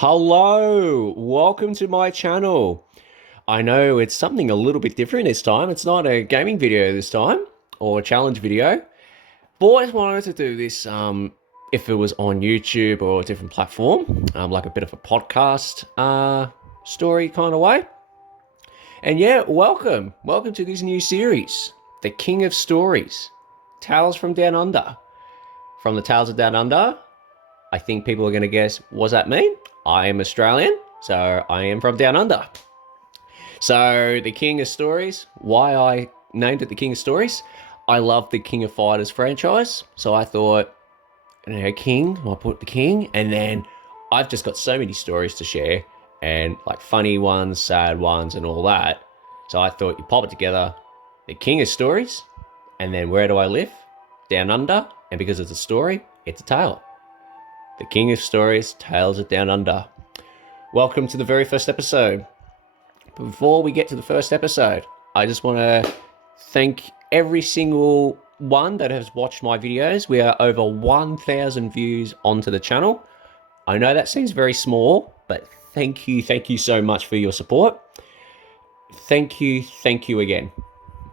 Hello, welcome to my channel. I know it's something a little bit different this time. It's not a gaming video this time or a challenge video. I've always wanted to do this if it was on YouTube or a different platform, like a bit of a podcast story kind of way. And yeah, welcome. Welcome to this new series, The King of Stories, Tales from Down Under. From the Tales of Down Under, I think people are going to guess, what's that mean? I am Australian, so I am from Down Under. So, the King of Stories, why I named it the King of Stories, I love the King of Fighters franchise, so I thought, King, I'll put the King, and then I've just got so many stories to share, and like funny ones, sad ones, and all that. So I thought you pop it together, the King of Stories, and then where do I live? Down Under, and because it's a story, it's a tale. The King of Stories, Tales of Down Under. Welcome to the very first episode. Before we get to the first episode, I just want to thank every single one that has watched my videos. We are over 1,000 views onto the channel. I know that seems very small, but thank you so much for your support. Thank you again.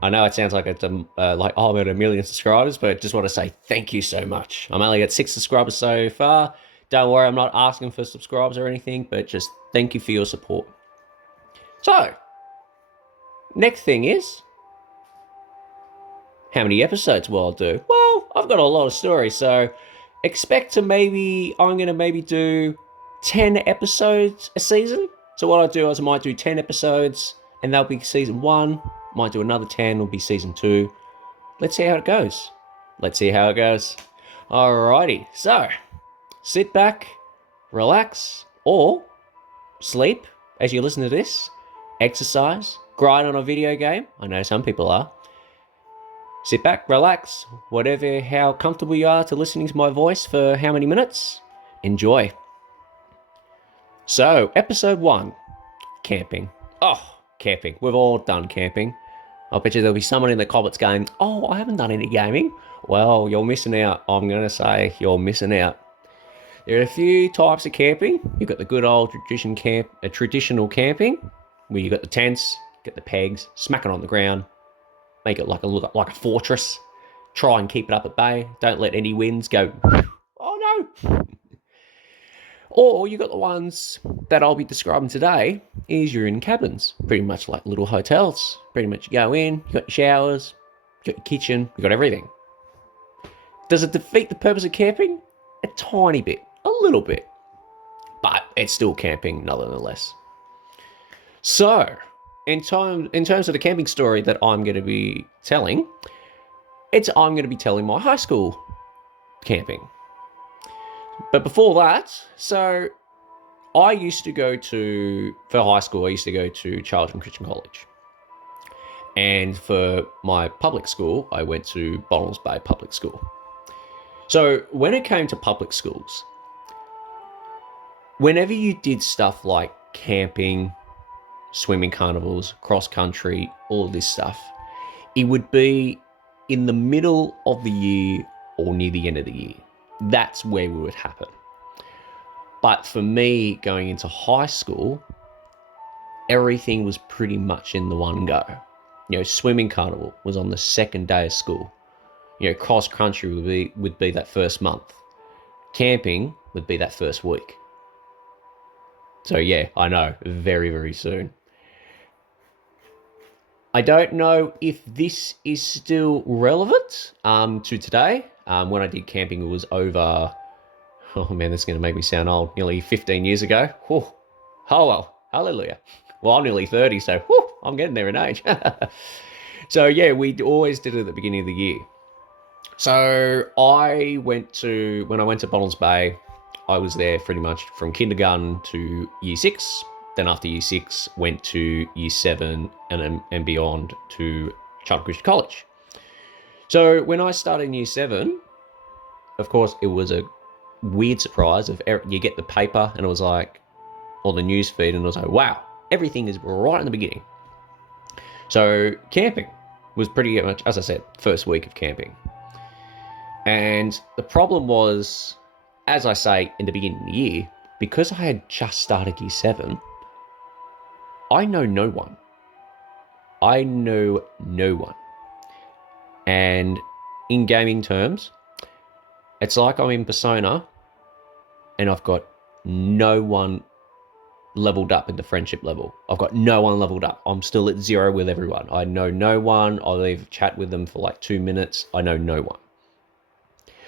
I know it sounds like it's I'm at 1 million subscribers, but just want to say thank you so much. I'm only at 6 subscribers so far. Don't worry, I'm not asking for subscribes or anything, but just thank you for your support. So, next thing is, how many episodes will I do? Well, I've got a lot of stories, so expect to I'm going to maybe do 10 episodes a season. So what I do is I might do 10 episodes, and that'll be season 1. Might do another 10, will be season 2. Let's see how it goes. Alrighty, so sit back, relax, or sleep as you listen to this, exercise, grind on a video game. I know some people are. Sit back, relax, how comfortable you are to listening to my voice for how many minutes. Enjoy. So, episode 1, camping. Oh, camping. We've all done camping. I bet you there'll be someone in the comments going, oh, I haven't done any gaming. Well, you're missing out. I'm going to say you're missing out. There are a few types of camping. You've got the good old traditional camping, where you've got the tents, get the pegs, smack it on the ground, make it look like a fortress. Try and keep it up at bay. Don't let any winds go, oh no. Or you got the ones that I'll be describing today is you're in cabins, pretty much like little hotels. Pretty much you go in, you got your showers, you got your kitchen, you got everything. Does it defeat the purpose of camping? A tiny bit, a little bit, but it's still camping nonetheless. So, in terms of the camping story that I'm going to be telling, I'm going to be telling my high school camping. But before that, so for high school, I used to go to Charlton Christian College. And for my public school, I went to Bognells Bay Public School. So when it came to public schools, whenever you did stuff like camping, swimming carnivals, cross country, all of this stuff, it would be in the middle of the year or near the end of the year. That's where it would happen. But for me, going into high school, everything was pretty much in the one go. Swimming carnival was on the second day of school. Cross country would be that first month. Camping would be that first week. So yeah, I know, very, very soon. I don't know if this is still relevant to today. When I did camping, it was over, oh man, this is going to make me sound old, nearly 15 years ago. Oh well, hallelujah. Well, I'm nearly 30, so I'm getting there in age. So yeah, we always did it at the beginning of the year. So when I went to Bognells Bay, I was there pretty much from kindergarten to year 6. Then after year 6, went to year 7 and beyond to Charlton Christian College. So when I started in year 7, of course, it was a weird surprise. You get the paper and it was like, or the news feed, and it was like, wow, everything is right in the beginning. So camping was pretty much, as I said, first week of camping. And the problem was, as I say, in the beginning of the year, because I had just started year 7, I know no one. I know no one. And in gaming terms, it's like I'm in Persona and I've got no one leveled up in the friendship level. I've got no one leveled up. I'm still at 0 with everyone. I know no one. I'll leave chat with them for like 2 minutes. I know no one.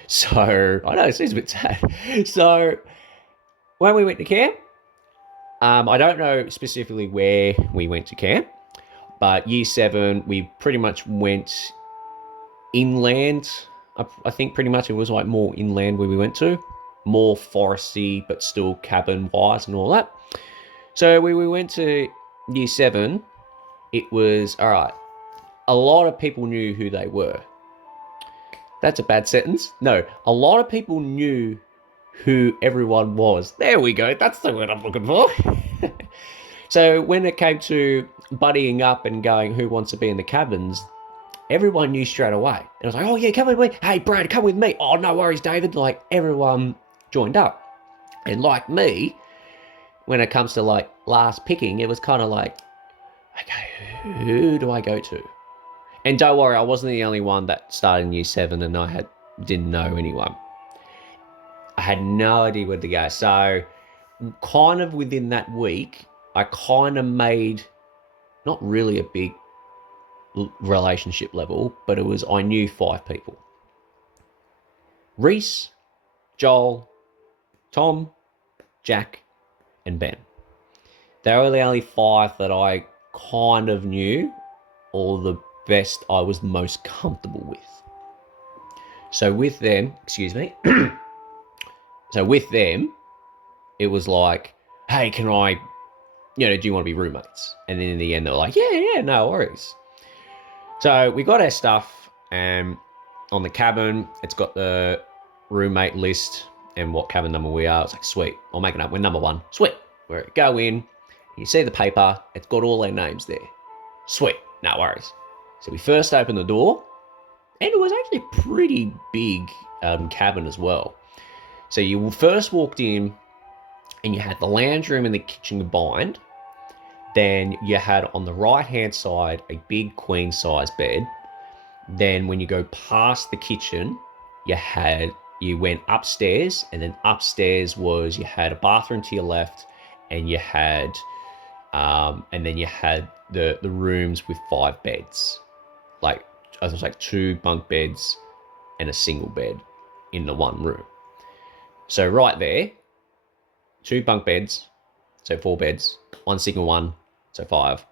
So, I know it seems a bit sad. So, when we went to camp, I don't know specifically where we went to camp, but year 7, we pretty much went inland. I think pretty much it was like more inland where we went to, more foresty, but still cabin wise and all that. So when we went to year 7, it was all right. A lot of people knew who they were. That's a bad sentence. No, a lot of people knew who everyone was. There we go. That's the word I'm looking for. So when it came to buddying up and going, who wants to be in the cabins, everyone knew straight away. And I was like, oh yeah, come with me. Hey, Brad, come with me. Oh, no worries, David. Like, everyone joined up. And like me, when it comes to like last picking, it was kind of like, okay, who do I go to? And don't worry, I wasn't the only one that started in year 7 and didn't know anyone. I had no idea where to go. So kind of within that week, I kind of made not really a big relationship level, but I knew 5 people. Reese, Joel, Tom, Jack, and Ben. They were the only 5 that I kind of knew, or the best I was most comfortable with. So with them, it was like, hey, can I, do you want to be roommates? And then in the end, they were like, yeah, no worries. So we got our stuff on the cabin. It's got the roommate list and what cabin number we are. It's like, sweet, I'll make it up. We're number 1. Sweet. We go in, you see the paper, it's got all their names there. Sweet, no worries. So we first opened the door, and it was actually a pretty big cabin as well. So you first walked in, and you had the lounge room and the kitchen combined. Then you had on the right-hand side a big queen-size bed. Then when you go past the kitchen, you went upstairs, and then upstairs you had a bathroom to your left, and you had, and then you had the rooms with 5 beds. Like, it was like 2 bunk beds and a single bed in the one room. So right there, 2 bunk beds, so 4 beds, 1 single one, so 5,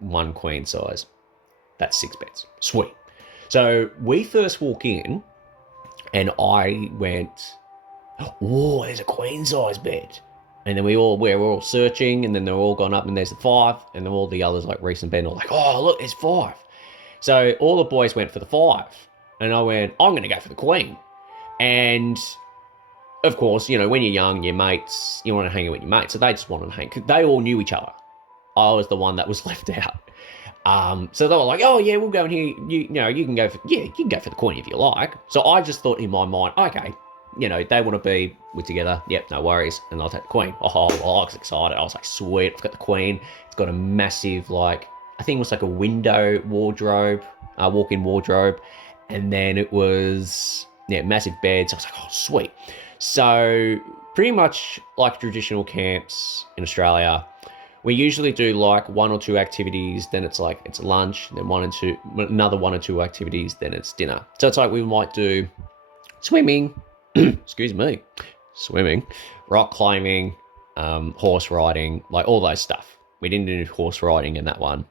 1 queen size. That's 6 beds. Sweet. So we first walk in, and I went, oh, there's a queen size bed. And then we're all searching, and then they're all gone up, and there's the 5, and then all the others like Reese and Ben are like, oh, look, there's 5. So all the boys went for the 5, and I went, I'm going to go for the queen. And of course, when you're young, your mates, you want to hang out with your mates, so they just wanted to hang. They all knew each other. I was the one that was left out. So they were like, oh yeah, we'll go in here. You can go for the queen if you like. So I just thought in my mind, okay, they want to be together. Yep, no worries. And I'll take the queen. Oh, I was excited. I was like, sweet, I've got the queen. It's got a massive, I think it was like a window wardrobe, walk-in wardrobe. And then it was, massive beds. I was like, oh, sweet. So pretty much like traditional camps in Australia, we usually do like 1 or 2 activities, then it's lunch, then another 1 or 2 activities, then it's dinner. So it's like we might do swimming, swimming, rock climbing, horse riding, like all those stuff. We didn't do horse riding in that one.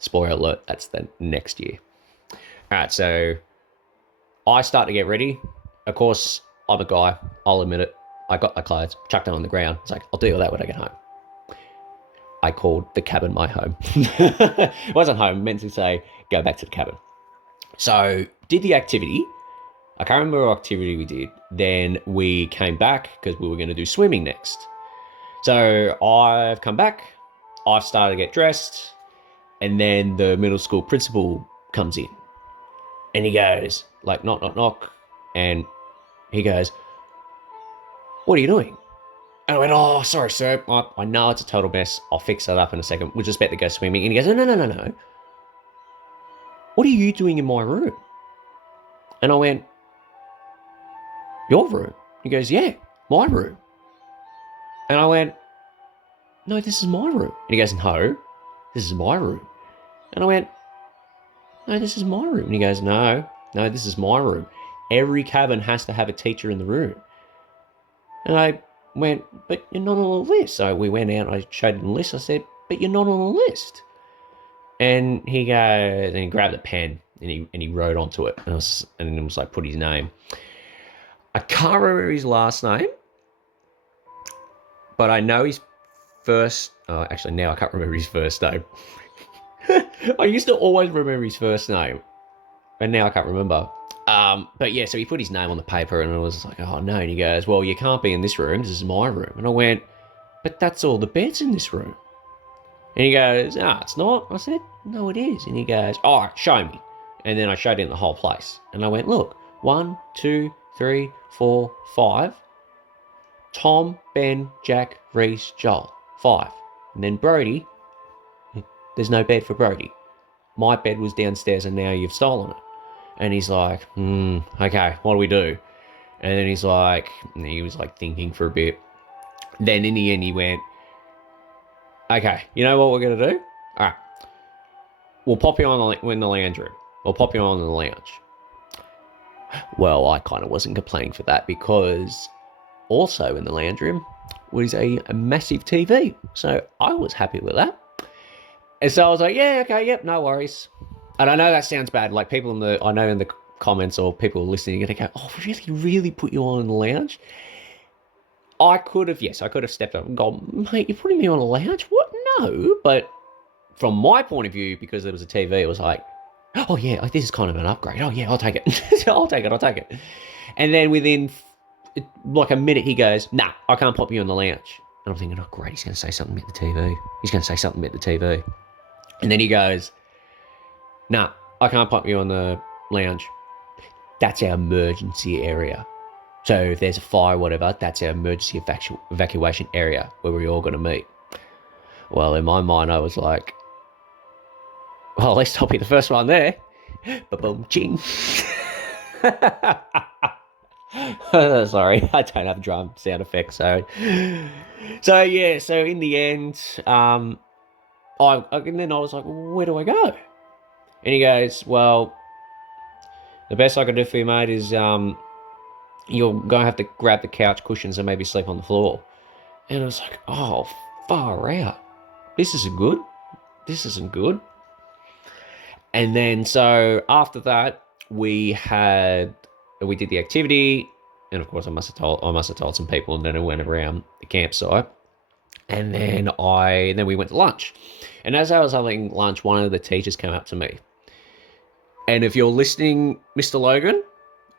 Spoiler alert, that's the next year. All right, so I start to get ready. Of course, I'm a guy, I'll admit it. I got my clothes, chucked them on the ground. It's like, I'll deal with that when I get home. I called the cabin my home. It wasn't home, meant to say, go back to the cabin. So, did the activity. I can't remember what activity we did. Then we came back because we were going to do swimming next. So, I've come back. I've started to get dressed. And then the middle school principal comes in. And he goes, like, knock, knock, knock. And he goes, what are you doing? And I went, oh, sorry, sir. I know it's a total mess. I'll fix that up in a second. We're just about to go swimming. And he goes, no, no, no, no, no. What are you doing in my room? And I went, your room? He goes, yeah, my room. And I went, no, this is my room. And he goes, no, this is my room. And I went, no, this is my room. And he goes, no, this is my room. Every cabin has to have a teacher in the room. And I went, but you're not on the list. So we went out, I showed him the list. I said, but you're not on the list. And he goes, and he grabbed a pen and he wrote onto it. And it was like, put his name. I can't remember his last name, but I know his first. Oh, actually, now I can't remember his first name. I used to always remember his first name, and now I can't remember. But yeah, so he put his name on the paper, and I was like, oh no. And he goes, well, you can't be in this room. This is my room. And I went, but that's all the beds in this room. And he goes, it's not. I said, no, it is. And he goes, all right, show me. And then I showed him the whole place. And I went, look, 1, 2, 3, 4, 5. Tom, Ben, Jack, Reese, Joel. 5. And then Brody, there's no bed for Brody. My bed was downstairs and now you've stolen it. And he's like, okay, what do we do? And then he was like thinking for a bit. Then in the end he went, okay, you know what we're going to do? All right, we'll pop you on in the lounge room. We'll pop you on in the lounge. Well, I kind of wasn't complaining for that because also in the lounge room was a massive TV. So I was happy with that. And so I was like, yeah, okay, yep, no worries. And I know that sounds bad. Like people in the comments or people listening, they go, oh, really put you on in the lounge? I could have stepped up and gone, mate, you're putting me on a lounge? What? No. But from my point of view, because there was a TV, it was like, oh yeah, this is kind of an upgrade. Oh yeah, I'll take it. I'll take it. And then within like a minute, he goes, nah, I can't pop you on the lounge. And I'm thinking, oh great, he's going to say something about the TV. And then he goes, nah, I can't pop you on the lounge. That's our emergency area. So if there's a fire or whatever, that's our emergency evacuation area where we're all going to meet. Well, in my mind, I was like, well, at least I'll be the first one there. Ba-boom, ching. Sorry, I don't have drum sound effects. So yeah, so in the end, and then I was like, well, where do I go? And he goes, well, the best I can do for you, mate, is you're going to have to grab the couch cushions and maybe sleep on the floor. And I was like, oh, far out. This isn't good. And then so after that, we did the activity, and of course I must have told some people, and then I went around the campsite. And then we went to lunch. And as I was having lunch, one of the teachers came up to me. And if you're listening, Mr. Logan,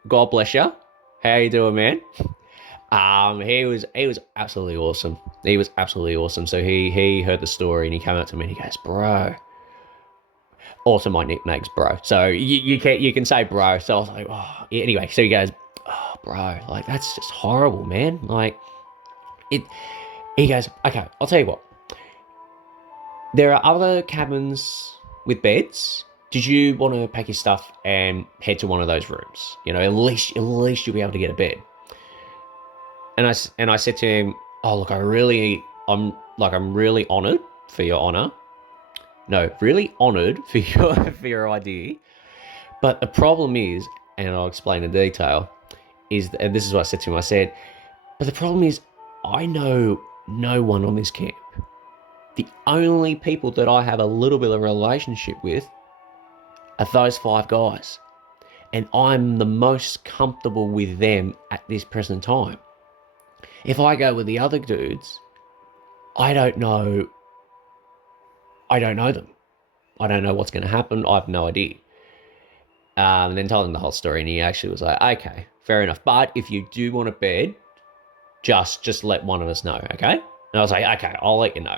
God bless you. How you doing, man? He was absolutely awesome. So he heard the story and he came up to me and he goes, bro. Also, my nickname's bro. So you can say bro. So I was like, oh. Anyway, so he goes, oh, bro, like that's just horrible, man. Like it. He goes, okay, I'll tell you what. There are other cabins with beds. Did you want to pack your stuff and head to one of those rooms? You know, at least you'll be able to get a bed. And I said to him, oh look, I'm really honoured for your honour. No, really honoured for your idea. But the problem is, and I'll explain in detail, and this is what I said to him. I said, but the problem is, I know no one on this camp. The only people that I have a little bit of a relationship with are those 5 guys. And I'm the most comfortable with them at this present time. If I go with the other dudes, I don't know them. I don't know what's going to happen. I have no idea. And then told him the whole story, and he actually was like, okay, fair enough. But if you do want a bed, just let one of us know, okay? And I was like, okay, I'll let you know.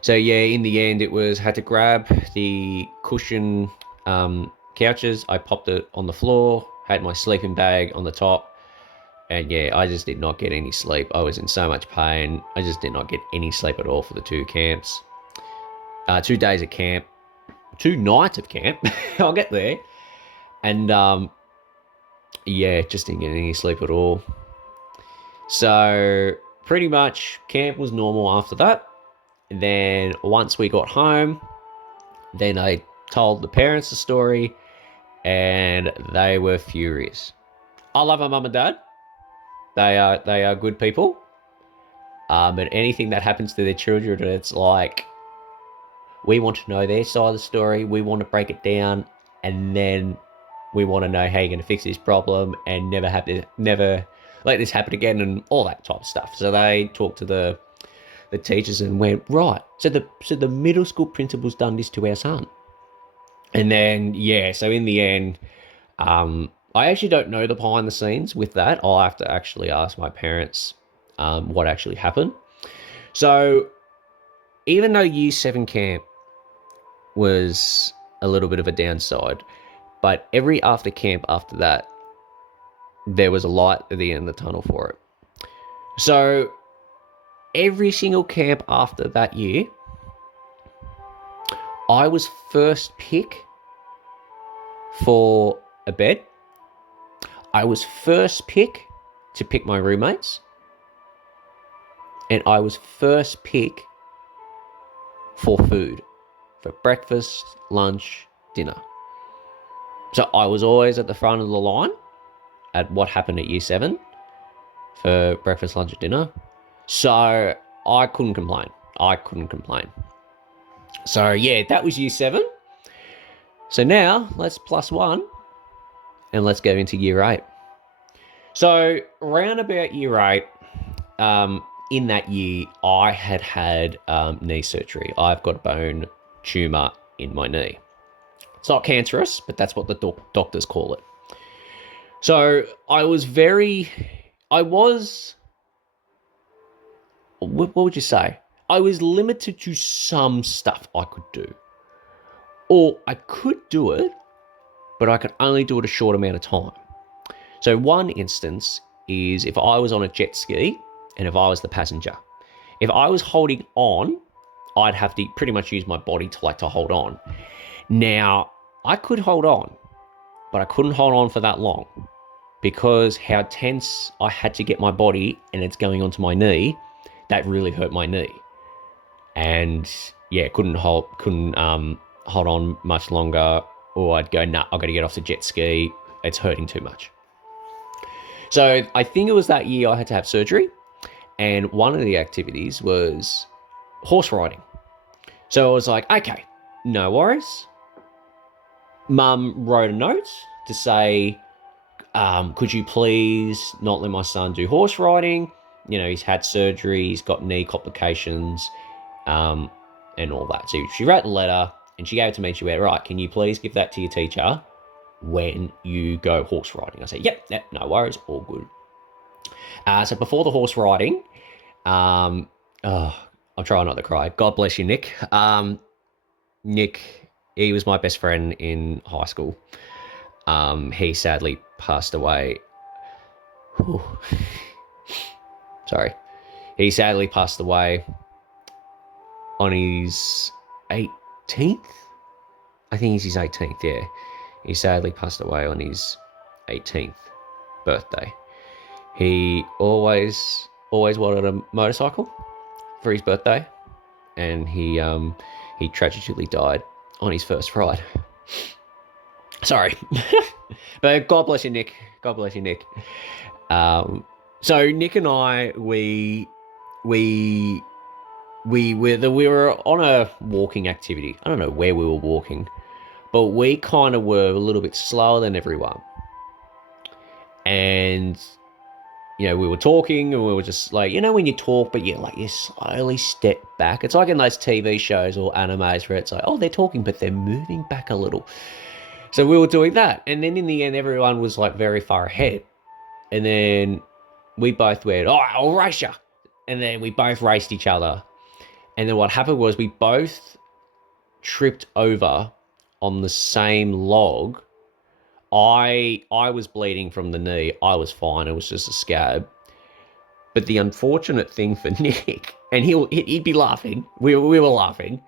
So yeah, in the end, had to grab the cushion couches. I popped it on the floor, had my sleeping bag on the top, And yeah, I just did not get any sleep. I was in so much pain. I just did not get any sleep at all for the 2 camps. 2 days of camp, 2 nights of camp. I'll get there. And yeah, just didn't get any sleep at all. So pretty much camp was normal after that. And then once we got home, then I told the parents the story and they were furious. I love my mum and dad. They are good people. But anything that happens to their children, it's like we want to know their side of the story. We want to break it down, and then we want to know how you're going to fix this problem and never let this happen again, and all that type of stuff. So they talked to the teachers and went, right. So the middle school principal's done this to our son, and then yeah. So in the end, I actually don't know the behind the scenes with that. I'll have to actually ask my parents what actually happened. So even though Year 7 camp was a little bit of a downside, but every after camp after that, there was a light at the end of the tunnel for it. So every single camp after that year, I was first pick for a bed. I was first pick to pick my roommates. And I was first pick for food, for breakfast, lunch, dinner. So I was always at the front of the line at what happened at Year 7 for breakfast, lunch, and dinner. So I couldn't complain. So yeah, that was Year 7. So now let's +1 and let's go into Year 8. So around about Year 8, in that year, I had knee surgery. I've got a bone tumour in my knee. It's not cancerous, but that's what the doctors call it. So what would you say? I was limited to some stuff I could do. Or I could do it, but I could only do it a short amount of time. So one instance is if I was on a jet ski and if I was the passenger. If I was holding on, I'd have to pretty much use my body to hold on. Now, I could hold on, but I couldn't hold on for that long because how tense I had to get my body and it's going onto my knee, that really hurt my knee. And yeah, couldn't hold on much longer, or I'd go, nah, I've got to get off the jet ski. It's hurting too much. So I think it was that year I had to have surgery. And one of the activities was horse riding. So I was like, okay, no worries. Mum wrote a note to say, could you please not let my son do horse riding? You know, he's had surgery, he's got knee complications, and all that. So she wrote the letter and she gave it to me. She went, right, can you please give that to your teacher when you go horse riding? I said, yep, no worries, all good. So before the horse riding, I'm trying not to cry. God bless you, Nick. Nick, he was my best friend in high school. He sadly passed away. Sorry. He sadly passed away on his 18th? I think it's his 18th, yeah. He sadly passed away on his 18th birthday. He always wanted a motorcycle for his birthday, and he tragically died on his first ride. Sorry, but God bless you, Nick. God bless you, Nick. So Nick and I, we were on a walking activity. I don't know where we were walking, but we kind of were a little bit slower than everyone, and you know, we were talking and we were just like, you know, when you talk, but you slowly step back. It's like in those TV shows or animes where it's like, oh, they're talking, but they're moving back a little. So we were doing that. And then in the end, everyone was like very far ahead. And then we both went, oh, I'll race you. And then we both raced each other. And then what happened was we both tripped over on the same log I was bleeding from the knee. I was fine. It was just a scab. But the unfortunate thing for Nick, and he'd be laughing. We were laughing.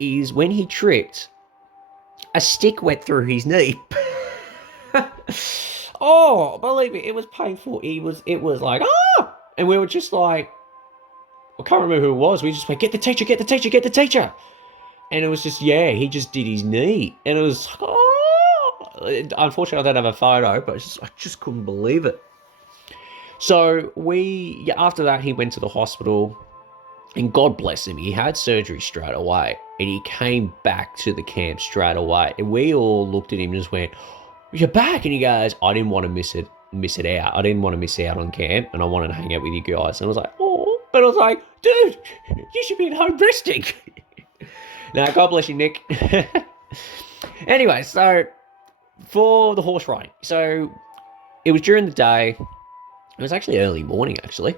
Is when he tripped, a stick went through his knee. Oh, believe me, it was painful. It was like, ah, and we were just like, I can't remember who it was. We just went, get the teacher, get the teacher, get the teacher. And it was just, yeah, he just did his knee. And it was, oh. Unfortunately, I don't have a photo, but I just couldn't believe it. So after that, he went to the hospital. And God bless him, he had surgery straight away. And he came back to the camp straight away. And we all looked at him and just went, you're back. And he goes, I didn't want to miss it out. I didn't want to miss out on camp. And I wanted to hang out with you guys. And I was like, oh. But I was like, dude, you should be at home resting. No, God bless you, Nick. Anyway, so for the horse riding. So it was during the day. It was actually early morning, actually.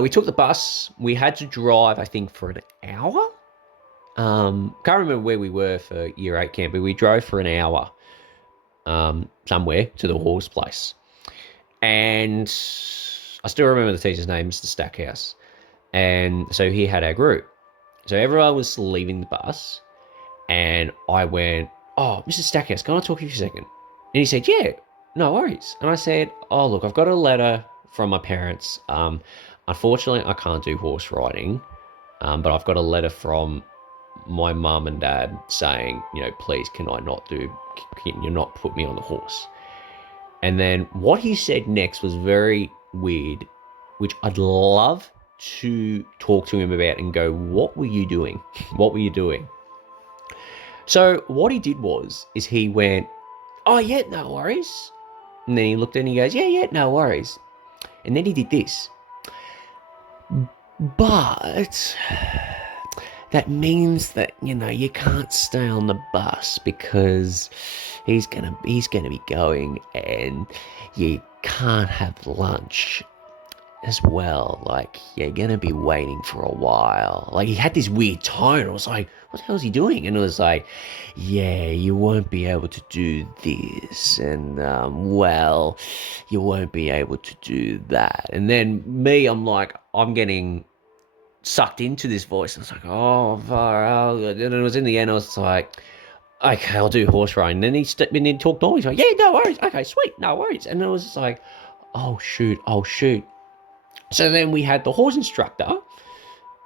We took the bus. We had to drive, I think, for an hour. Can't remember where we were for year 8 camp, but we drove for an hour somewhere to the horse place. And I still remember the teacher's name, Mr. Stackhouse. And so he had our group. So everyone was leaving the bus. And I went, oh, Mr. Stackhouse, can I talk to you for a second? And he said, yeah, no worries. And I said, oh, look, I've got a letter from my parents. Unfortunately, I can't do horse riding. But I've got a letter from my mum and dad saying, please, can you not put me on the horse? And then what he said next was very weird, which I'd love to talk to him about and go, what were you doing? What were you doing? So what he did is he went, oh, yeah, no worries. And then he looked and he goes, yeah, no worries. And then he did this. But that means that, you can't stay on the bus because he's gonna be going and you can't have lunch as well. Like, you're gonna be waiting for a while. Like, he had this weird tone. I was like, what the hell is he doing? And it was like, yeah, you won't be able to do this. And, well, you won't be able to do that. And then me, I'm getting sucked into this voice. I was like, oh, far out. And it was in the end, I was like, okay, I'll do horse riding. And then he stepped in and talked normally. He's like, yeah, no worries. Okay, sweet, no worries. And it was just like, oh, shoot. So then we had the horse instructor,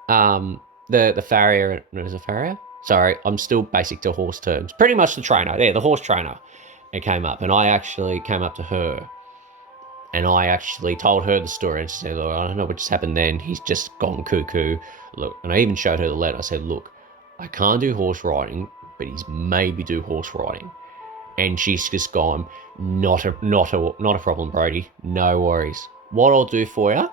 the farrier. No, is it a farrier? Sorry, I'm still basic to horse terms. Pretty much the trainer. Yeah, the horse trainer. It came up, and I actually came up to her, and I actually told her the story. And she said, look, I don't know what just happened then. He's just gone cuckoo. Look, and I even showed her the letter. I said, look, I can't do horse riding, but he's maybe do horse riding. And she's just gone, not a problem, Brody. No worries. What I'll do for you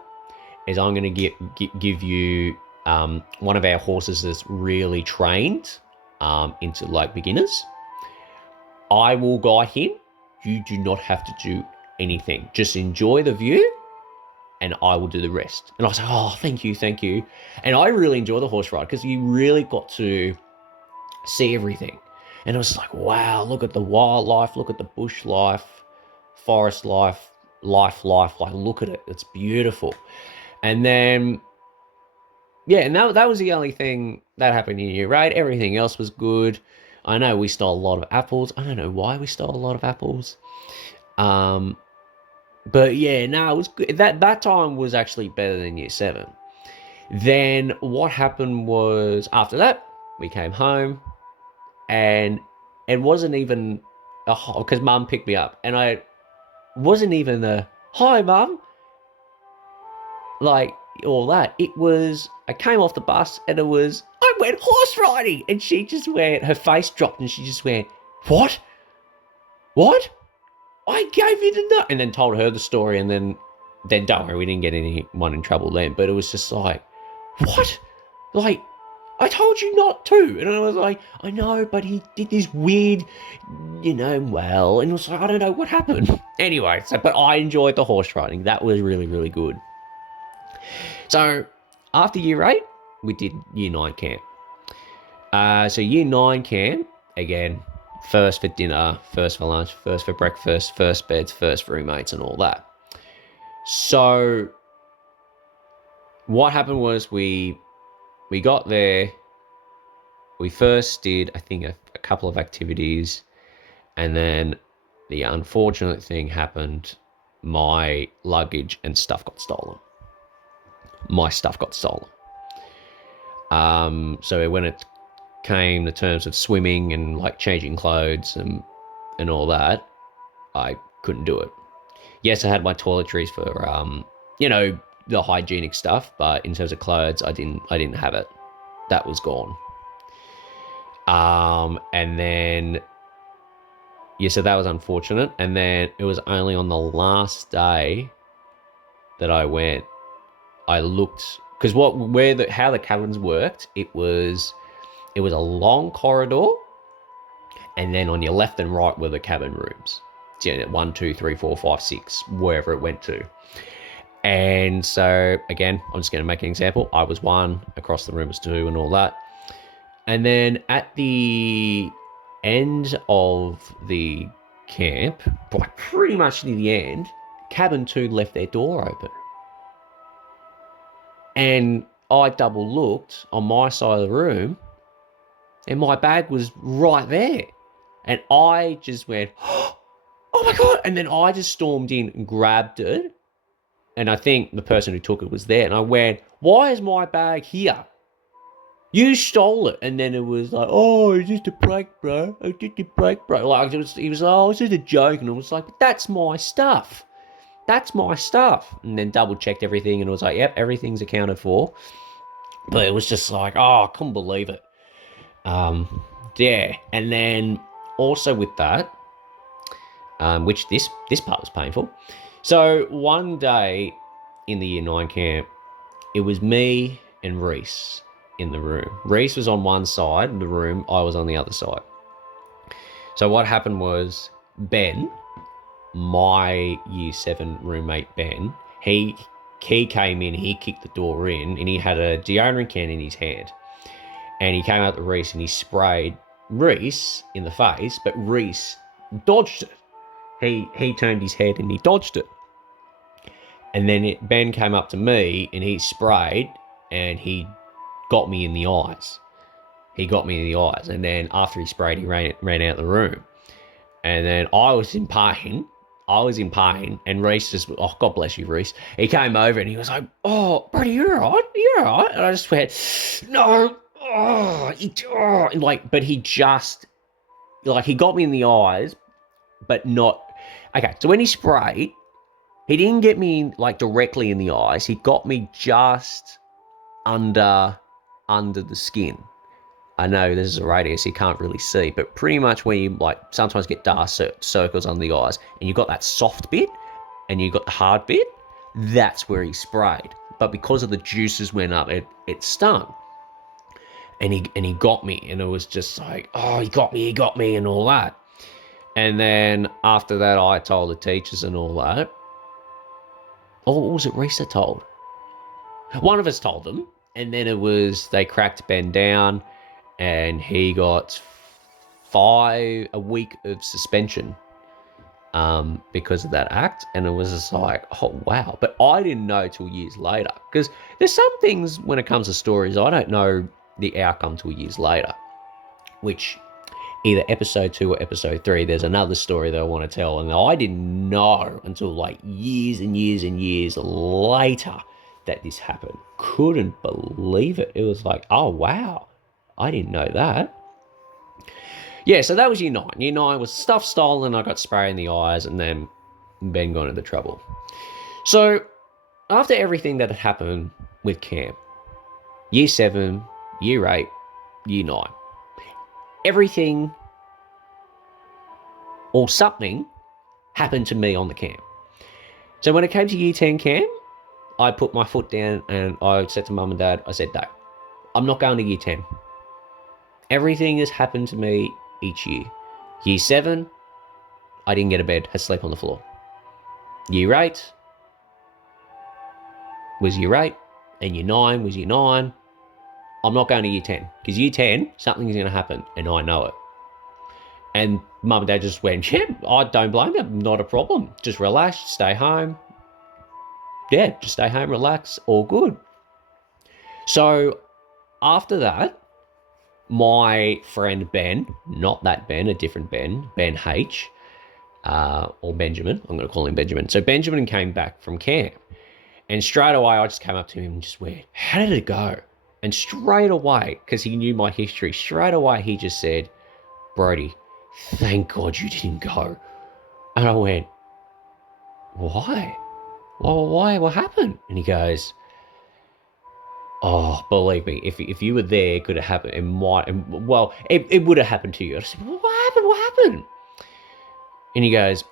is I'm going to give you one of our horses that's really trained into like beginners. I will guide him. You do not have to do anything. Just enjoy the view and I will do the rest. And I was like, oh, thank you. And I really enjoy the horse ride because you really got to see everything. And I was like, wow, look at the wildlife, look at the bush life, forest life, life. Like, look at it. It's beautiful. And then, yeah, and that was the only thing that happened in year 8. Everything else was good. I know we stole a lot of apples. I don't know why we stole a lot of apples. But yeah, no, it was good. That time was actually better than year 7. Then what happened was after that, we came home and it wasn't even because Mum picked me up and I wasn't even a hi Mum, like all that. It was, I came off the bus and it was, I went horse riding, and she just went, her face dropped and she just went, what? I gave you the nut, and then told her the story, and then don't worry, we didn't get anyone in trouble then, but it was just like, what? Like, I told you not to. And I was like, I know, but he did this weird, well, and it was like, I don't know what happened. Anyway, but I enjoyed the horse riding. That was really, really good. So after year 8, we did year 9 camp. So year 9 camp, again, First for dinner, first for lunch, first for breakfast, first beds, first roommates, and all that. So what happened was we got there. We first did, I think, a couple of activities, and then the unfortunate thing happened. My luggage and stuff got stolen. My stuff got stolen. So when it came to terms of swimming and like changing clothes and all that, I couldn't do it. Yes, I had my toiletries for the hygienic stuff, but in terms of clothes, I didn't have it. That was gone. And then yeah, so that was unfortunate. And then it was only on the last day that I went. I looked because how the cabins worked. It was a long corridor, and then on your left and right were the cabin rooms. So, 1, 2, 3, 4, 5, 6, wherever it went to. And so again, I'm just going to make an example. I was 1, across the room was 2, and all that. And then at the end of the camp, like pretty much near the end, cabin 2 left their door open. And I double looked on my side of the room, and my bag was right there. And I just went, oh my God. And then I just stormed in and grabbed it. And I think the person who took it was there. And I went, why is my bag here? You stole it. And then it was like, oh, it's just a prank, bro. It's just a prank, bro. Like, he was like, oh, it's just a joke. And I was like, but that's my stuff. That's my stuff. And then double checked everything. And it was like, yep, everything's accounted for. But it was just like, oh, I couldn't believe it. Yeah. And then also with that, which this part was painful. So one day in the year 9 camp, it was me and Reese in the room. Reese was on one side of the room, I was on the other side. So what happened was Ben, my year 7 roommate Ben, he came in, he kicked the door in, and he had a deodorant can in his hand. And he came out to Reese and he sprayed Reese in the face, but Reese dodged it. He turned his head and he dodged it. And then Ben came up to me and he sprayed and he got me in the eyes. He got me in the eyes. And then after he sprayed, he ran out of the room. And then I was in pain. And Reese just, oh, God bless you, Reese. He came over and he was like, oh, buddy, you're all right. You're all right. And I just went, no. But he just, like, he got me in the eyes, but not. Okay, so when he sprayed, he didn't get me like directly in the eyes. He got me just under the skin. I know this is a radius, you can't really see, but pretty much where you like sometimes get dark circles under the eyes, and you've got that soft bit, and you've got the hard bit, that's where he sprayed. But because of the juices went up, it stung. And he got me, and it was just like, oh, he got me, and all that. And then after that, I told the teachers and all that. Or was it Reese that told? One of us told them, and then they cracked Ben down, and he got a week of suspension because of that act. And it was just like, oh, wow. But I didn't know till years later, because there's some things when it comes to stories, I don't know the outcome till years later, which either episode 2 or episode 3, there's another story that I want to tell, and I didn't know until like years and years and years later that this happened. Couldn't believe it. It was like, oh, wow, I didn't know that. Yeah, so that was year 9. Year 9 was stuff stolen, I got sprayed in the eyes, and then Ben got into trouble. So after everything that had happened with camp, year 7, year 8, year 9, everything or something happened to me on the camp. So when it came to year 10 camp, I put my foot down and I said to Mum and Dad, I said, no, I'm not going to year 10. Everything has happened to me each year. Year 7, I didn't get a bed, had to sleep on the floor. Year 8 was year 8, and year 9 was year 9. I'm not going to year 10, because year 10, something is going to happen, and I know it. And mum and dad just went, yeah, I don't blame you, not a problem. Just relax, stay home. Yeah, just stay home, relax, all good. So after that, my friend Ben, not that Ben, a different Ben, Ben H, or Benjamin, I'm going to call him Benjamin. So Benjamin came back from camp. And straight away, I just came up to him and just went, how did it go? And straight away, because he knew my history, straight away he just said, Brody, thank God you didn't go. And I went, why? Well, why? What happened? And he goes, oh, believe me, if you were there, it could have happened. It would have happened to you. I said, well, what happened? What happened? And he goes,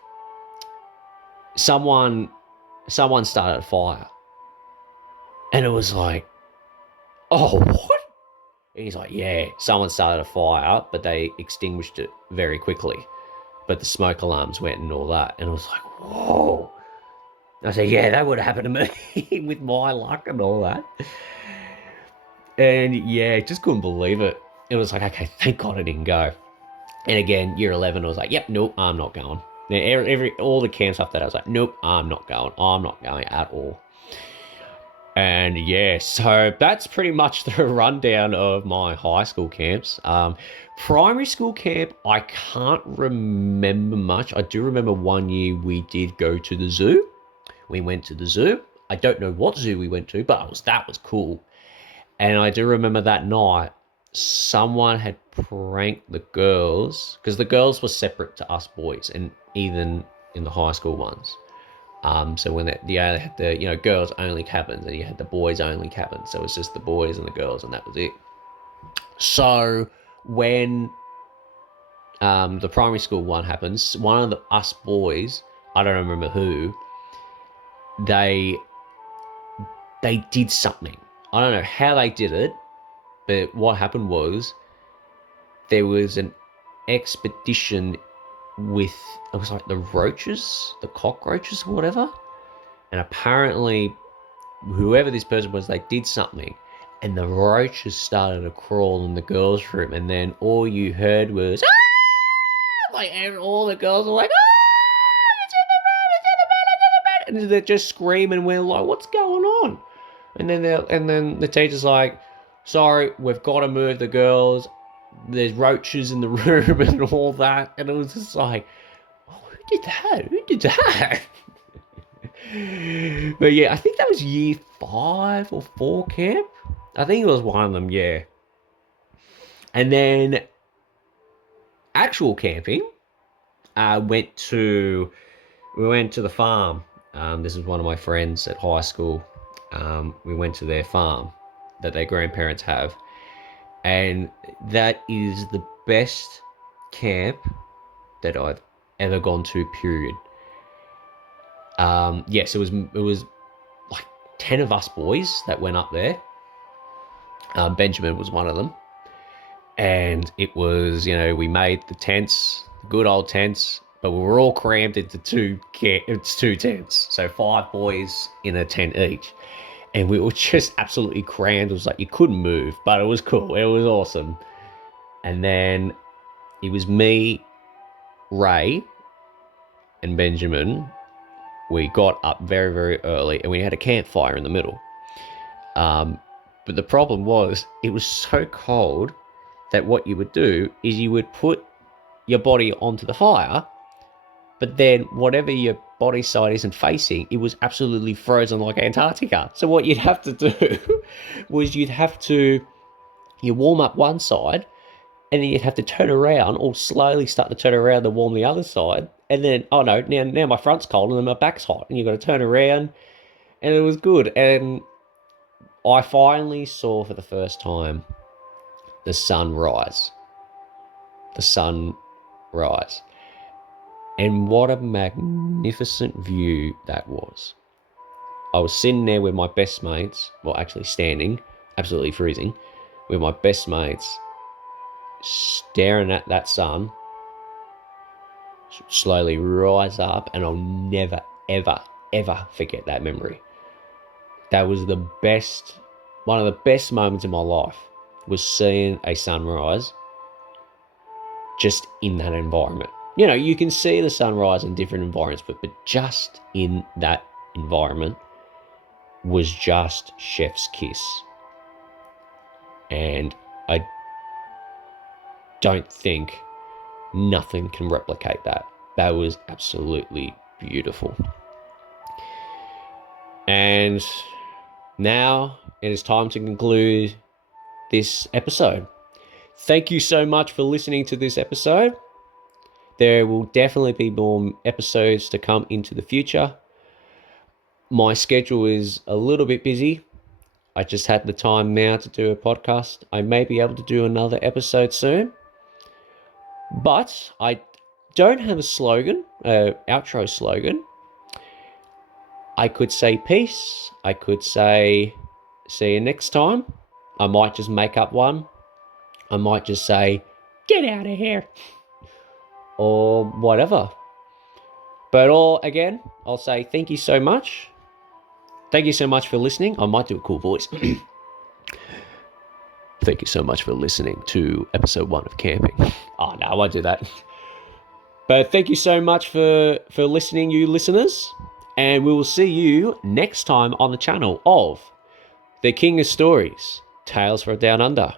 someone started a fire. And it was like, oh, what? And he's like, yeah, someone started a fire, but they extinguished it very quickly. But the smoke alarms went and all that. And I was like, whoa. I said, yeah, that would have happened to me with my luck and all that. And yeah, just couldn't believe it. It was like, okay, thank God I didn't go. And again, year 11, I was like, yep, nope, I'm not going. All the camps after that, I was like, nope, I'm not going. I'm not going at all. And yeah, so that's pretty much the rundown of my high school camps. Primary school camp, I can't remember much. I do remember one year we did go to the zoo. We went to the zoo. I don't know what zoo we went to, but that was cool. And I do remember that night, someone had pranked the girls, because the girls were separate to us boys, and even in the high school ones. So when they had the girls only cabins, and you had the boys only cabins, so it was just the boys and the girls, and that was it. So when the primary school one happens, one of us boys, I don't remember who, they did something. I don't know how they did it, but what happened was there was an expedition with, it was like the roaches, the cockroaches or whatever. And apparently, whoever this person was, they did something. And the roaches started to crawl in the girls' room. And then all you heard was, ah! Like, and all the girls were like, ah! It's in the bed, it's in the bed, it's in the bed. And they're just screaming. We're like, what's going on? And then the teacher's like, sorry, we've got to move the girls. There's roaches in the room and all that. And it was just like, oh, who did that? Who did that? But yeah, I think that was year 5 or 4 camp. I think it was one of them, yeah. And then actual camping, we went to the farm. This is one of my friends at high school. We went to their farm that their grandparents have. And that is the best camp that I've ever gone to, period. Yes, it was like 10 of us boys that went up there. Benjamin was one of them. And it was, we made the tents, the good old tents, but we were all crammed into two tents. So 5 boys in a tent each. And we were just absolutely crammed. It was like you couldn't move, but it was cool. It was awesome. And then it was me, Ray, and Benjamin. We got up very, very early, and we had a campfire in the middle. But the problem was, it was so cold that what you would do is you would put your body onto the fire, but then whatever your body side isn't facing, it was absolutely frozen like Antarctica. So what you'd have to do was you warm up one side, and then you'd have to turn around or slowly start to turn around to warm the other side. And then, oh no, now my front's cold and then my back's hot. And you've got to turn around. And it was good. And I finally saw for the first time the sun rise. The sun rise. And what a magnificent view that was. I was sitting there with my best mates, well, actually standing, absolutely freezing, with my best mates, staring at that sun slowly rise up, and I'll never, ever, ever forget that memory. That was one of the best moments in my life, was seeing a sunrise just in that environment. You know, you can see the sunrise in different environments, but just in that environment was just chef's kiss. And I don't think nothing can replicate that. That was absolutely beautiful. And now it is time to conclude this episode. Thank you so much for listening to this episode. There will definitely be more episodes to come into the future. My schedule is a little bit busy. I just had the time now to do a podcast. I may be able to do another episode soon. But I don't have a slogan, outro slogan. I could say peace. I could say see you next time. I might just make up one. I might just say, get out of here. Or whatever. But I'll say thank you so much. Thank you so much for listening. I might do a cool voice. Thank you so much for listening to episode 1 of camping. Oh, no, I won't do that. But thank you so much for listening, you listeners. And we will see you next time on the channel of The King of Stories, Tales from Down Under.